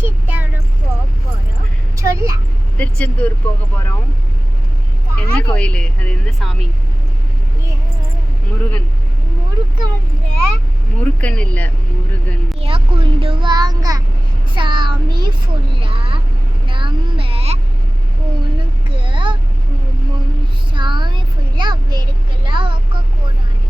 போக போறோம். திருச்செந்தூர் போக போகிறோம் என்ன கோயில்? அது என்ன சாமி? முருகன். முருகன் இல்லை முருகன் கொண்டு வாங்க சாமி ஃபுல்லா நம்ம உனக்கு மு- சாமி ஃபுல்லா வெறுக்கெல்லாம் வைக்க கூடாது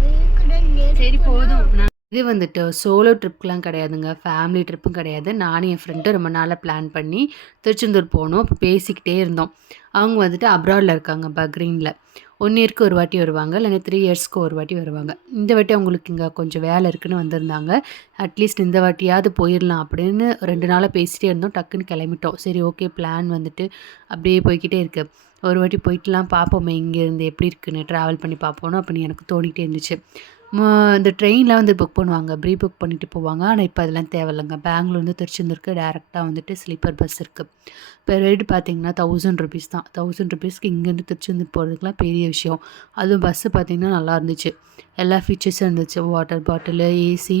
வெறுக்கிற சரி நெருப்பு போதும் நான் இது வந்துட்டு சோலோ ட்ரிப்லாம் கிடையாதுங்க. ஃபேமிலி ட்ரிப்பும் கிடையாது. நானும் என் ஃப்ரெண்டும் ரொம்ப நாளாக பிளான் பண்ணி திருச்செந்தூர் போனோம். அப்போ பேசிக்கிட்டே இருந்தோம். அவங்க வந்துட்டு அப்ராடில் இருக்காங்க பக்ரீனில் ஒன் இயர்க்கு ஒரு வாட்டி வருவாங்க. இல்லைன்னா த்ரீ இயர்ஸ்க்கு ஒரு வாட்டி வருவாங்க. இந்த வாட்டி அவங்களுக்கு இங்கே கொஞ்சம் வேலை இருக்குன்னு வந்திருந்தாங்க. அட்லீஸ்ட் இந்த வாட்டியாவது போயிடலாம் அப்படின்னு ரெண்டு நாளாக பேசிகிட்டே இருந்தோம். டக்குன்னு கிளம்பிட்டோம். சரி ஓகே பிளான் வந்துட்டு அப்படியே போய்க்கிட்டே இருக்கு. ஒரு வாட்டி போயிட்டுலாம் பார்ப்போமே இங்கேருந்து எப்படி இருக்குன்னு ட்ராவல் பண்ணி பார்ப்போன்னு அப்படின்னு எனக்கு தோணிகிட்டே இருந்துச்சு. இந்த ட்ரெயினில் வந்து புக் பண்ணுவாங்க. ப்ரீ புக் பண்ணிட்டு போவாங்க. ஆனால் இப்போ அதெல்லாம் தேவையில்லைங்க. பெங்களூர்லேருந்து திருச்செந்தூருக்கு டேரெக்டாக வந்துட்டு ஸ்லீப்பர் பஸ் இருக்குது இப்போ ரேட்டு பார்த்தீங்கன்னா தௌசண்ட் ருபீஸ் தான். தௌசண்ட் ருபீஸ்க்கு இங்கேருந்து திருச்செந்தூர் போகிறதுக்குலாம் பெரிய விஷயம். அதுவும் பஸ்ஸு பார்த்திங்கன்னா நல்லா இருந்துச்சு. எல்லா ஃபீச்சர்ஸும் இருந்துச்சு. வாட்டர் பாட்டிலு ஏசி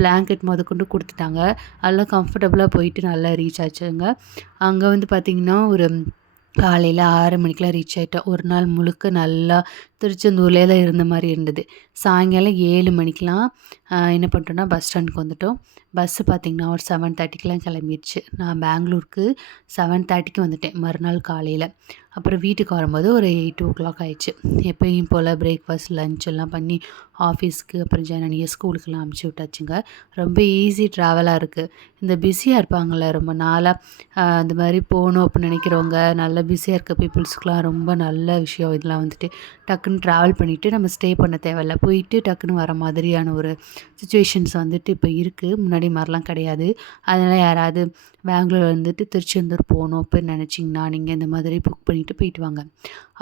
பிளாங்கெட் முதற்கொண்டு கொடுத்துட்டாங்க. நல்லா கம்ஃபர்டபுளாக போயிட்டு நல்லா ரீச் ஆச்சுங்க. அங்கே வந்து பார்த்திங்கன்னா ஒரு காலையில் ஆறு மணிக்கெலாம் ரீச் ஆகிட்டோம் ஒரு நாள் முழுக்க நல்லா திருச்செந்தூர்லேயே தான் இருந்த மாதிரி இருந்தது. சாயங்காலம் ஏழு மணிக்கெலாம் என்ன பண்ணிட்டோன்னா பஸ் ஸ்டாண்டுக்கு வந்துட்டோம். பஸ்ஸு பார்த்திங்கன்னா ஒரு செவன் தேர்ட்டிக்கெலாம் கிளம்பிடுச்சு நான் பெங்களூருக்கு செவன் தேர்ட்டிக்கு வந்துட்டேன் மறுநாள் காலையில். அப்புறம் வீட்டுக்கு வரும்போது ஒரு எயிட் ஓ கிளாக் ஆயிடுச்சு. எப்பயும் போல் பிரேக்ஃபாஸ்ட் லஞ்ச் எல்லாம் பண்ணி ஆஃபீஸ்க்கு அப்புறம் ஜனனியை ஸ்கூலுக்கெல்லாம் அமுச்சு விட்டாச்சுங்க. ரொம்ப ஈஸி ட்ராவலாக இருக்குது இந்த பிஸியாக இருப்பாங்கள்ல ரொம்ப நாளாக இந்த மாதிரி போகணும் அப்படின்னு நினைக்கிறவங்க நல்ல பிஸியாக இருக்க பீப்புள்ஸ்க்குலாம் ரொம்ப நல்ல விஷயம். இதெல்லாம் வந்துட்டு டக்குன்னு ட்ராவல் பண்ணிவிட்டு நம்ம ஸ்டே பண்ண தேவையில்ல. போயிட்டு டக்குன்னு வர மாதிரியான ஒரு சுச்சுவேஷன்ஸ் வந்துட்டு இப்போ இருக்குது முன்னாடி மாதிரிலாம் கிடையாது. அதனால் யாராவது பெங்களூர் வந்துட்டு திருச்செந்தூர் போகணும் அப்படின்னு நினச்சிங்கன்னா நீங்கள் இந்த மாதிரி புக் பண்ணிவிட்டு போயிட்டு வாங்க.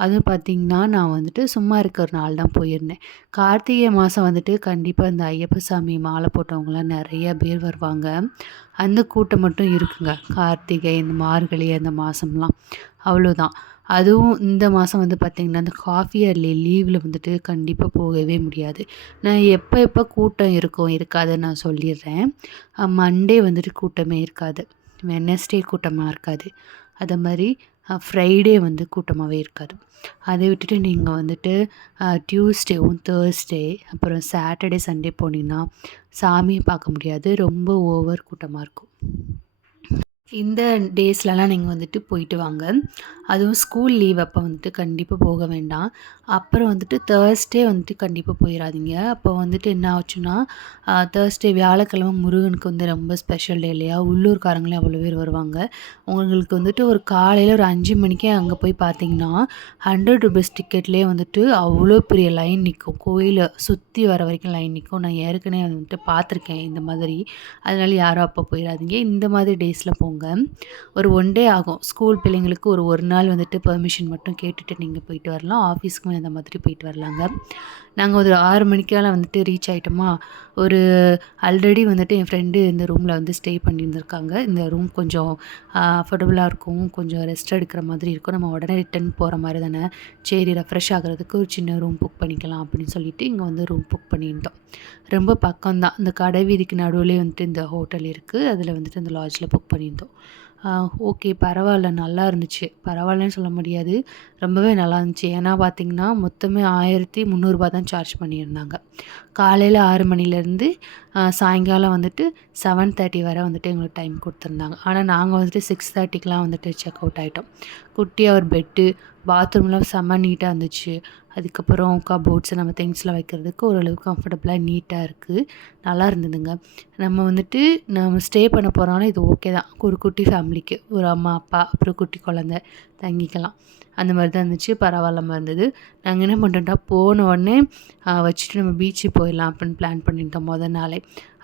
அதுவும் பார்த்திங்கன்னா நான் வந்துட்டு சும்மா இருக்கிற நாள் தான் போயிருந்தேன். கார்த்திகை மாதம் வந்துட்டு கண்டிப்பாக இந்த ஐயப்ப சாமி மாலை போட்டவங்களாம் நிறைய பேர் வருவாங்க. அந்த கூட்டம் மட்டும் இருக்குங்க. கார்த்திகை இந்த மார்கழி அந்த மாதம்லாம் அவ்வளோதான் அதுவும் இந்த மாதம் வந்து பார்த்திங்கன்னா இந்த காஃபி இயர்லி லீவில் வந்துட்டு கண்டிப்பாக போகவே முடியாது. நான் எப்போ எப்போ கூட்டம் இருக்கும் இருக்காதுன்னு நான் சொல்லிடுறேன். மண்டே வந்துட்டு கூட்டமே இருக்காது. வெனஸ்டே கூட்டமாக இருக்காது. அதே மாதிரி ஃப்ரைடே வந்து கூட்டமாகவே இருக்காது. அதை விட்டுட்டு நீங்கள் வந்துட்டு டியூஸ்டேவும் தேர்ஸ்டே அப்புறம் சாட்டர்டே சண்டே போனீங்கன்னா சாமியை பார்க்க முடியாது. ரொம்ப ஓவர் கூட்டமாக இருக்கும். இந்த டேஸ்லலாம் நீங்கள் வந்துட்டு போயிட்டு வாங்க. அதுவும் ஸ்கூல் லீவ் அப்போ வந்துட்டு கண்டிப்பாக போக வேண்டாம். அப்புறம் வந்துட்டு தேர்ஸ்டே வந்துட்டு கண்டிப்பாக போயிடாதீங்க அப்போ வந்துட்டு என்ன ஆச்சுன்னா தேர்ஸ்டே வியாழக்கிழமை முருகனுக்கு வந்து ரொம்ப ஸ்பெஷல் டே இல்லையா? உள்ளூர்காரங்களே அவ்வளோ பேர் வருவாங்க. உங்களுக்கு வந்துட்டு ஒரு காலையில் ஒரு அஞ்சு மணிக்கே அங்கே போய் பார்த்தீங்கன்னா ஹண்ட்ரட் ருபீஸ் டிக்கெட்லேயே வந்துட்டு அவ்வளோ பெரிய லைன் நிற்கும் கோயிலை சுற்றி வர வரைக்கும் லைன் நிற்கும் நான் ஏற்கனவே வந்துட்டு பார்த்துருக்கேன் இந்த மாதிரி. அதனால் யாரும் அப்போ போயிடாதீங்க இந்த மாதிரி டேஸில் போங்க. ஒரு ஒன் டே ஆகும். ஸ்கூல் பிள்ளைங்களுக்கு ஒரு ஒரு நாள் வந்துட்டு பெர்மிஷன் மட்டும் கேட்டுட்டு நீங்கள் போயிட்டு வரலாம். ஆஃபீஸ்க்குமே அந்த மாதிரி போயிட்டு வரலாங்க. நாங்கள் ஒரு ஆறு மணிக்கெல்லாம் வந்துட்டு ரீச் ஆகிட்டோமா ஒரு ஆல்ரெடி வந்துட்டு என் ஃப்ரெண்டு இந்த ரூமில் வந்து ஸ்டே பண்ணியிருந்திருக்காங்க. இந்த ரூம் கொஞ்சம் அஃபோர்டபுளாக இருக்கும். கொஞ்சம் ரெஸ்ட் எடுக்கிற மாதிரி இருக்கும். நம்ம உடனே ரிட்டன் போகிற மாதிரி தானே? சரி ரெஃப்ரெஷ் ஆகிறதுக்கு ஒரு சின்ன ரூம் புக் பண்ணிக்கலாம் அப்படின்னு சொல்லிட்டு இங்கே வந்து ரூம் புக் பண்ணியிருந்தோம். ரொம்ப பக்கம்தான். இந்த கடை வீதிக்கு நடுவில் வந்துட்டு இந்த ஹோட்டல் இருக்குது அதில் வந்துட்டு இந்த லாட்ஜில் புக் பண்ணியிருந்தோம். ஓகே பரவாயில்ல நல்லா இருந்துச்சு. பரவாயில்லன்னு சொல்ல முடியாது. ரொம்பவே நல்லா இருந்துச்சு. ஏன்னா பார்த்திங்கன்னா மொத்தமே ஆயிரத்தி முந்நூறுரூபா தான் சார்ஜ் பண்ணியிருந்தாங்க. காலையில் ஆறு மணிலேருந்து சாயங்காலம் வந்துட்டு செவன் தேர்ட்டி வரை வந்துட்டு எங்களுக்கு டைம் கொடுத்துருந்தாங்க. ஆனால் நாங்கள் வந்துட்டு சிக்ஸ் தேர்ட்டிக்கெலாம் வந்துட்டு செக் அவுட் ஆகிட்டோம் குட்டியாக ஒரு பெட்டு பாத்ரூம்லாம் செம்ம நீட்டாக இருந்துச்சு. அதுக்கப்புறம் கபோர்ட்ஸ் நம்ம திங்ஸ்லாம் வைக்கிறதுக்கு ஓரளவுக்கு கம்ஃபர்டபுளாக நீட்டாக இருக்குது நல்லா இருந்ததுங்க. நம்ம வந்துட்டு நம்ம ஸ்டே பண்ண போகிறோம்னா இது ஓகே தான். ஒரு குட்டி ஃபேமிலிக்கு ஒரு அம்மா அப்பா அப்புறம் குட்டி குழந்த தங்கிக்கலாம். அந்த மாதிரி தான் இருந்துச்சு. பரவாயில்லாமல் இருந்தது. நாங்கள் என்ன பண்ணிட்டோம்னா போன உடனே வச்சுட்டு நம்ம பீச்சு போயிடலாம் அப்படின்னு பிளான் பண்ணிட்டோம் மொதல் நாளே.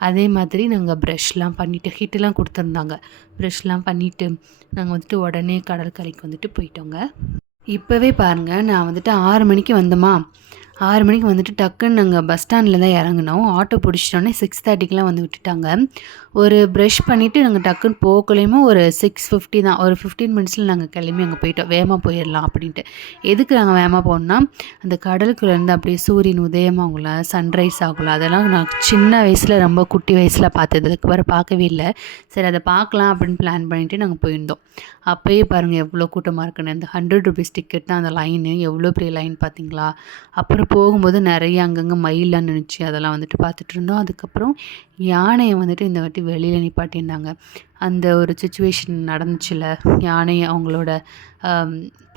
அதே மாதிரி நாங்கள் ப்ரஷ்லாம் பண்ணிவிட்டு ஹிட்டெலாம் கொடுத்துருந்தாங்க. ப்ரஷ்லாம் பண்ணிவிட்டு நாங்கள் வந்துட்டு உடனே கடற்கரைக்கு வந்துட்டு போயிட்டோங்க. இப்போவே பாருங்கள் நான் வந்துட்டு ஆறு மணிக்கு வந்தோமா? ஆறு மணிக்கு வந்துட்டு டக்குன்னு நாங்கள் பஸ் ஸ்டாண்டில் தான் இறங்குனோம். ஆட்டோ பிடிச்சிட்டோன்னே சிக்ஸ் தேர்ட்டிக்கெலாம் வந்து விட்டுட்டாங்க. ஒரு ப்ரெஷ் பண்ணிவிட்டு நாங்கள் டக்குன்னு போகலையுமோ ஒரு சிக்ஸ் ஃபிஃப்டி தான். ஒரு ஃபிஃப்டீன் மினிட்ஸில் நாங்கள் கிளம்பி அங்கே போயிட்டோம். வேகமாக போயிடலாம் அப்படின்ட்டு. எதுக்கு நாங்கள் வேகமாக போனோம்னா அந்த கடலுக்குள்ளேருந்து அப்படியே சூரியன் உதயமாகல சன்ரைஸ் ஆகல. அதெல்லாம் நான் சின்ன வயசில் ரொம்ப குட்டி வயசில் பார்த்தது. அதுக்கு பார்க்கவே இல்லை. சரி அதை பார்க்கலாம் அப்படின்னு பிளான் பண்ணிவிட்டு நாங்கள் போயிருந்தோம். அப்போயே பாருங்கள் எவ்வளோ கூட்டமாக இருக்குன்னு. அந்த ஹண்ட்ரட் ருபீஸ் டிக்கெட் தான் அந்த லைனு எவ்வளோ பெரிய லைன் பார்த்தீங்களா? அப்புறம் போகும்போது நிறைய அங்கங்கே மயிலாம் நினச்சி அதெல்லாம் வந்துட்டு பார்த்துட்டு இருந்தோம். அதுக்கப்புறம் யானையை வந்துட்டு இந்த வாட்டி வெளியில் நிப்பாட்டியிருந்தாங்க. அந்த ஒரு சுச்சுவேஷன் நடந்துச்சுல யானை அவங்களோட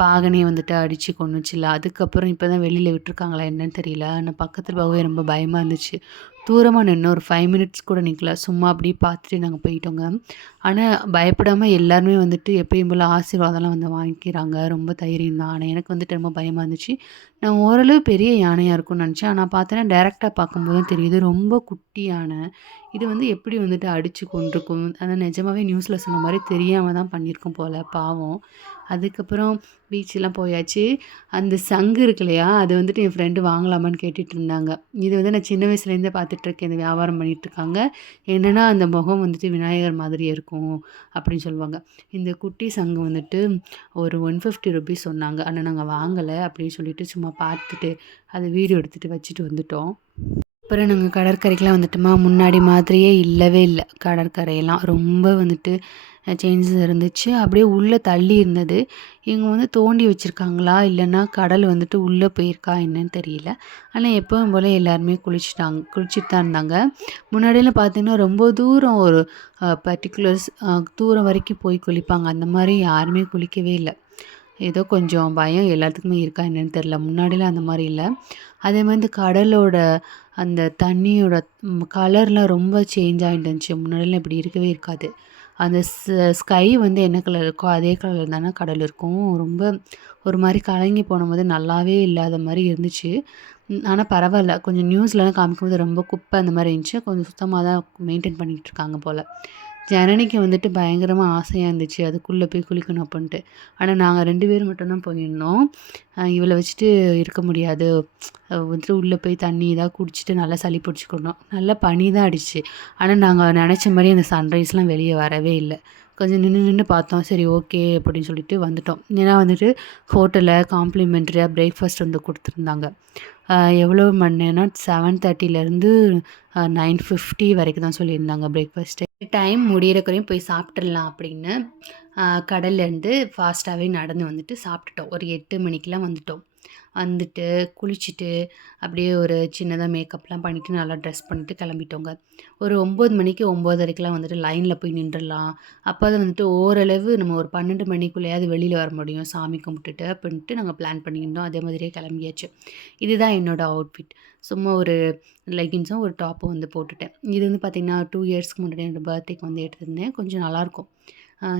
பாகனையை வந்துட்டு அடித்து கொண்டுச்சுல அதுக்கப்புறம் இப்போ தான் வெளியில் விட்டுருக்காங்களா என்னன்னு தெரியல. ஆனால் பக்கத்தில் போகவே ரொம்ப பயமாக இருந்துச்சு. தூரமாக நின்று ஒரு ஃபைவ் மினிட்ஸ் கூட நிற்கல சும்மா அப்படியே பார்த்துட்டு நாங்கள் போயிட்டோங்க. ஆனால் பயப்படாமல் எல்லாருமே வந்துட்டு எப்பயும் போல் ஆசீர்வாதம்லாம் வந்து வாங்கிக்கிறாங்க. ரொம்ப தைரியம் தான். ஆனால் எனக்கு வந்துட்டு ரொம்ப பயமாக இருந்துச்சு. நான் ஓரளவு பெரிய யானையாக இருக்கும்னு நினச்சேன். ஆனால் பார்த்தேன்னா டேரெக்டாக பார்க்கும்போது தெரியுது. ரொம்ப குட்டி யானை இது வந்து எப்படி வந்துட்டு அடித்து கொண்டிருக்கும் ஆனால் நிஜமாவே நியூஸில் சொன்ன மாதிரி தெரியாமல் தான் பண்ணியிருக்கோம் போல் பாவம். அதுக்கப்புறம் பீச்செல்லாம் போயாச்சு. அந்த சங்கு இருக்கு இல்லையா அது வந்துட்டு என் ஃப்ரெண்டு வாங்கலாமான்னு கேட்டுட்டு இருந்தாங்க. இது வந்து நான் சின்ன வயசுலேருந்தே பார்த்துட்ருக்கேன் இந்த வியாபாரம் பண்ணிகிட்ருக்காங்க என்னென்னா அந்த முகம் வந்துட்டு விநாயகர் மாதிரி இருக்கும் அப்படின்னு சொல்லுவாங்க. இந்த குட்டி சங்கு வந்துட்டு ஒரு ஒன் ஃபிஃப்டி ருபீஸ் சொன்னாங்க. ஆனால் நாங்கள் வாங்கலை அப்படின்னு சொல்லிட்டு சும்மா பார்த்துட்டு அதை வீடியோ எடுத்துகிட்டு வச்சுட்டு வந்துட்டோம். அப்புறம் நாங்கள் கடற்கரைக்கெலாம் வந்துட்டோமா. முன்னாடி மாதிரியே இல்லவே இல்லை. கடற்கரையெல்லாம் ரொம்ப வந்துட்டு சேஞ்சஸ் இருந்துச்சு. அப்படியே உள்ளே தள்ளி இருந்தது. இவங்க வந்து தோண்டி வச்சுருக்காங்களா? இல்லைன்னா கடல் வந்துட்டு உள்ளே போயிருக்கா? என்னன்னு தெரியல. ஆனால் எப்பவும் போல் எல்லாருமே குளிச்சுட்டாங்க குளிச்சுட்டு தான் இருந்தாங்க. முன்னாடியெல்லாம் பார்த்தீங்கன்னா ரொம்ப தூரம் ஒரு பர்டிகுலர்ஸ் தூரம் வரைக்கும் போய் குளிப்பாங்க. அந்த மாதிரி யாருமே குளிக்கவே இல்லை. ஏதோ கொஞ்சம் பயம் எல்லாத்துக்குமே இருக்கா என்னன்னு தெரில முன்னாடிலாம் அந்த மாதிரி இல்லை. அதே மாதிரி இந்த கடலோட அந்த தண்ணியோட கலர்லாம் ரொம்ப சேஞ்ச் ஆகிட்டு இருந்துச்சு முன்னாடிலாம் இப்படி இருக்கவே இருக்காது. அந்த ஸ்கை வந்து என்ன கலர் இருக்கோ அதே கலரில் தானே கடல் இருக்கும். ரொம்ப ஒரு மாதிரி கலங்கி போனபோது நல்லாவே இல்லாத மாதிரி இருந்துச்சு. ஆனால் பரவாயில்ல. கொஞ்சம் நியூஸ்லலாம் காமிக்கும்போது ரொம்ப குப்பை அந்த மாதிரி இருந்துச்சு. கொஞ்சம் சுத்தமாக தான் மெயின்டைன் பண்ணிகிட்டு இருக்காங்க போல். ஜனனிக்கு வந்துட்டு பயங்கரமாக ஆசையாக இருந்துச்சு. அதுக்குள்ளே போய் குளிக்கணும் அப்படின்ட்டு. ஆனால் நாங்கள் ரெண்டு பேரும் மட்டும்தான் போயிருந்தோம். இவளை வச்சுட்டு இருக்க முடியாது. வந்துட்டு உள்ளே போய் தண்ணி இதாக குடிச்சிட்டு நல்லா சளி பிடிச்சிக்கணும். நல்லா பனி தான் அடிச்சு. ஆனால் நாங்கள் நினச்ச மாதிரி அந்த சன்ரைஸ்லாம் வெளியே வரவே இல்லை. கொஞ்சம் நின்று நின்று பார்த்தோம். சரி ஓகே அப்படின்னு சொல்லிட்டு வந்துட்டோம். ஏன்னா வந்துட்டு ஹோட்டலில் காம்ப்ளிமெண்ட்ரியாக பிரேக்ஃபாஸ்ட் வந்து கொடுத்துருந்தாங்க. எவ்வளோ மணி நேரம்னா செவன் தேர்ட்டிலேருந்து நைன் ஃபிஃப்டி வரைக்கும் தான் சொல்லியிருந்தாங்க பிரேக்ஃபாஸ்ட்டு டைம் முடியிற குறையும் போய் சாப்பிட்றலாம் அப்படின்னு கடல்லேருந்து ஃபாஸ்ட்டாகவே நடந்து வந்துட்டு சாப்பிட்டுட்டோம். ஒரு எட்டு மணிக்கெலாம் வந்துட்டோம். வந்துட்டு குளிச்சுட்டு அப்படியே ஒரு சின்னதாக மேக்கப்லாம் பண்ணிவிட்டு நல்லா ட்ரெஸ் பண்ணிட்டு கிளம்பிட்டோங்க. ஒரு ஒம்பது மணிக்கு ஒம்போதரைக்கெலாம் வந்துட்டு லைனில் போய் நின்றுடலாம். அப்போ தான் வந்துட்டு ஓரளவு நம்ம ஒரு பன்னெண்டு மணிக்குள்ளேயாவது வெளியில் வர முடியும். சாமி கும்பிட்டுட்டு அப்படின்ட்டு நாங்கள் பிளான் பண்ணியிருந்தோம். அதே மாதிரியே கிளம்பியாச்சு. இதுதான் என்னோடய அவுட்ஃபிட் சும்மா ஒரு லெகின்ஸும் ஒரு டாப்பும் வந்து போட்டுட்டேன். இது வந்து பார்த்திங்கன்னா டூ இயர்ஸ்க்கு முன்னாடி என்னோடய பர்த்டேக்கு வந்து எடுத்திருந்தேன். கொஞ்சம் நல்லாயிருக்கும்.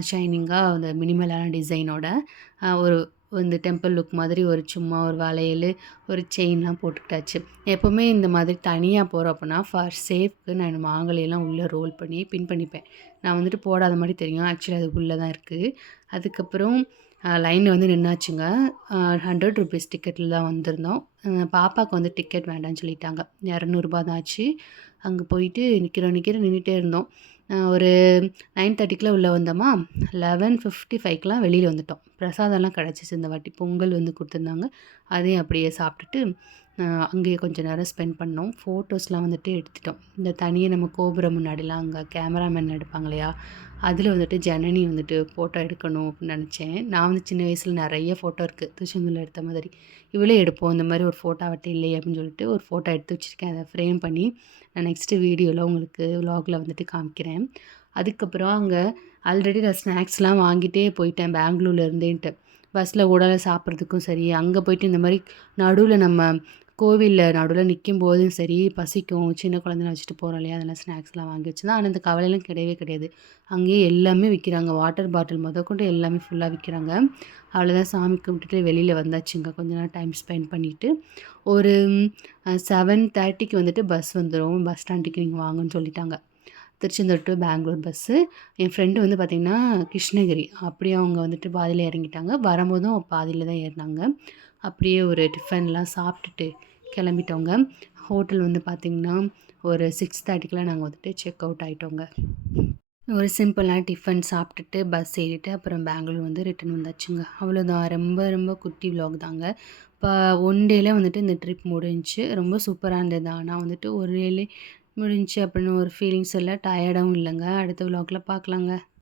ஷைனிங்காக அந்த மினிமலான டிசைனோட ஒரு இந்த டெம்பிள் லுக் மாதிரி ஒரு சும்மா ஒரு வளையல் ஒரு செயின்லாம் போட்டுக்கிட்டாச்சு. எப்போவுமே இந்த மாதிரி தனியாக போகிறோம் அப்படின்னா ஃபார் சேஃப்க்கு நான் இந்த மாங்கலையெல்லாம் உள்ளே ரோல் பண்ணி பின் பண்ணிப்பேன். நான் வந்துட்டு போடாத மாதிரி தெரியும். ஆக்சுவலி அது உள்ளே தான் இருக்குது அதுக்கப்புறம் லைனில் வந்து நின்னாச்சுங்க. ஹண்ட்ரட் ருபீஸ் டிக்கெட்டில் தான் வந்திருந்தோம். பாப்பாவுக்கு வந்து டிக்கெட் வேண்டாம்னு சொல்லிட்டாங்க. இரநூறுபா தான் ஆச்சு. அங்கே போயிட்டு நிற்கிறோம் நிற்கிறோம் நின்றுட்டே இருந்தோம். ஒரு நைன் தேர்ட்டிக்கெலாம் உள்ளே வந்தோமா? லெவன் ஃபிஃப்டி ஃபைவ்க்கெலாம் வெளியில் வந்துட்டோம். பிரசாதம்லாம் கிடச்சிச்சு இந்த வாட்டி. பொங்கல் வந்து கொடுத்துருந்தாங்க. அதையும் அப்படியே சாப்பிட்டுட்டு அங்கேயே கொஞ்சம் நேரம் ஸ்பெண்ட் பண்ணோம். ஃபோட்டோஸ்லாம் வந்துட்டு எடுத்துட்டோம். இந்த தனியாக நம்ம கோபுரம் முன்னாடிலாம் அங்கே கேமராமேன் எடுப்பாங்க இல்லையா? அதில் வந்துட்டு ஜனனி வந்துட்டு ஃபோட்டோ எடுக்கணும் அப்படின்னு நினச்சேன். நான் வந்து சின்ன வயசில் நிறைய ஃபோட்டோ இருக்குது திருச்செந்தூரில் எடுத்த மாதிரி. இவ்வளோ எடுப்போம் இந்த மாதிரி ஒரு ஃபோட்டோ அவட்ட இல்லை அப்படின்னு சொல்லிட்டு ஒரு ஃபோட்டோ எடுத்து வச்சுருக்கேன். அதை ஃப்ரேம் பண்ணி நான் நெக்ஸ்ட்டு வீடியோவில் உங்களுக்கு விலாகில் வந்துட்டு காமிக்கிறேன். அதுக்கப்புறம் அங்கே ஆல்ரெடி நான் ஸ்நாக்ஸ்லாம் வாங்கிட்டே போயிட்டேன் பெங்களூர்லேருந்தேன்ட்டு பஸ்ஸில் உடலை சாப்பிட்றதுக்கும் சரி அங்கே போயிட்டு இந்த மாதிரி நடுவில் நம்ம கோவிலில் நடுவில் நிற்கும் போதும் சரி பசிக்கும் சின்ன குழந்தைல வச்சுட்டு போகிறோம் இல்லையா அதெல்லாம் ஸ்நாக்ஸ்லாம் வாங்கி வச்சுருந்தா ஆனால் இந்த கவலையெல்லாம் கிடையவே கிடையாது. அங்கேயே எல்லாமே விற்கிறாங்க வாட்டர் பாட்டில் முதற்கொண்டு எல்லாமே ஃபுல்லாக விற்கிறாங்க அவ்வளோதான் சாமி கும்பிட்டுட்டு வெளியில் வந்தாச்சுங்க. கொஞ்ச நேரம் டைம் ஸ்பெண்ட் பண்ணிவிட்டு ஒரு செவன் தேர்ட்டிக்கு வந்துட்டு பஸ் வந்துடும் பஸ் ஸ்டாண்டுக்கு நீங்கள் வாங்கன்னு சொல்லிட்டாங்க. திருச்செந்தூர் டு பெங்களூர் பஸ்ஸு என் ஃப்ரெண்டு வந்து பார்த்திங்கன்னா கிருஷ்ணகிரி. அப்படியே அவங்க வந்துட்டு பாதியில் இறங்கிட்டாங்க. வரும்போதும் பாதியில் தான் ஏறினாங்க. அப்படியே ஒரு டிஃபன்லாம் சாப்பிட்டுட்டு கிளம்பிட்டோங்க. ஹோட்டல் வந்து பார்த்திங்கன்னா ஒரு சிக்ஸ் தேர்ட்டிக்கெலாம் நாங்கள் வந்துட்டு செக் அவுட் ஆகிட்டோங்க ஒரு சிம்பிளான டிஃபன் சாப்பிட்டுட்டு பஸ் ஏறிட்டு அப்புறம் பெங்களூர் வந்து ரிட்டன் வந்தாச்சுங்க. அவ்வளோதான் ரொம்ப ரொம்ப குட்டி விலாக் தாங்க. இப்போ ஒன் டேல வந்துட்டு இந்த ட்ரிப் முடிஞ்சுச்சு ரொம்ப சூப்பராக இருந்தது. ஆனால் வந்துட்டு ஒரு டேலே முடிஞ்சு அப்படின்னு ஒரு ஃபீலிங்ஸ் இல்லை. டயர்டாகவும் இல்லைங்க. அடுத்த விலாகில் பார்க்கலாங்க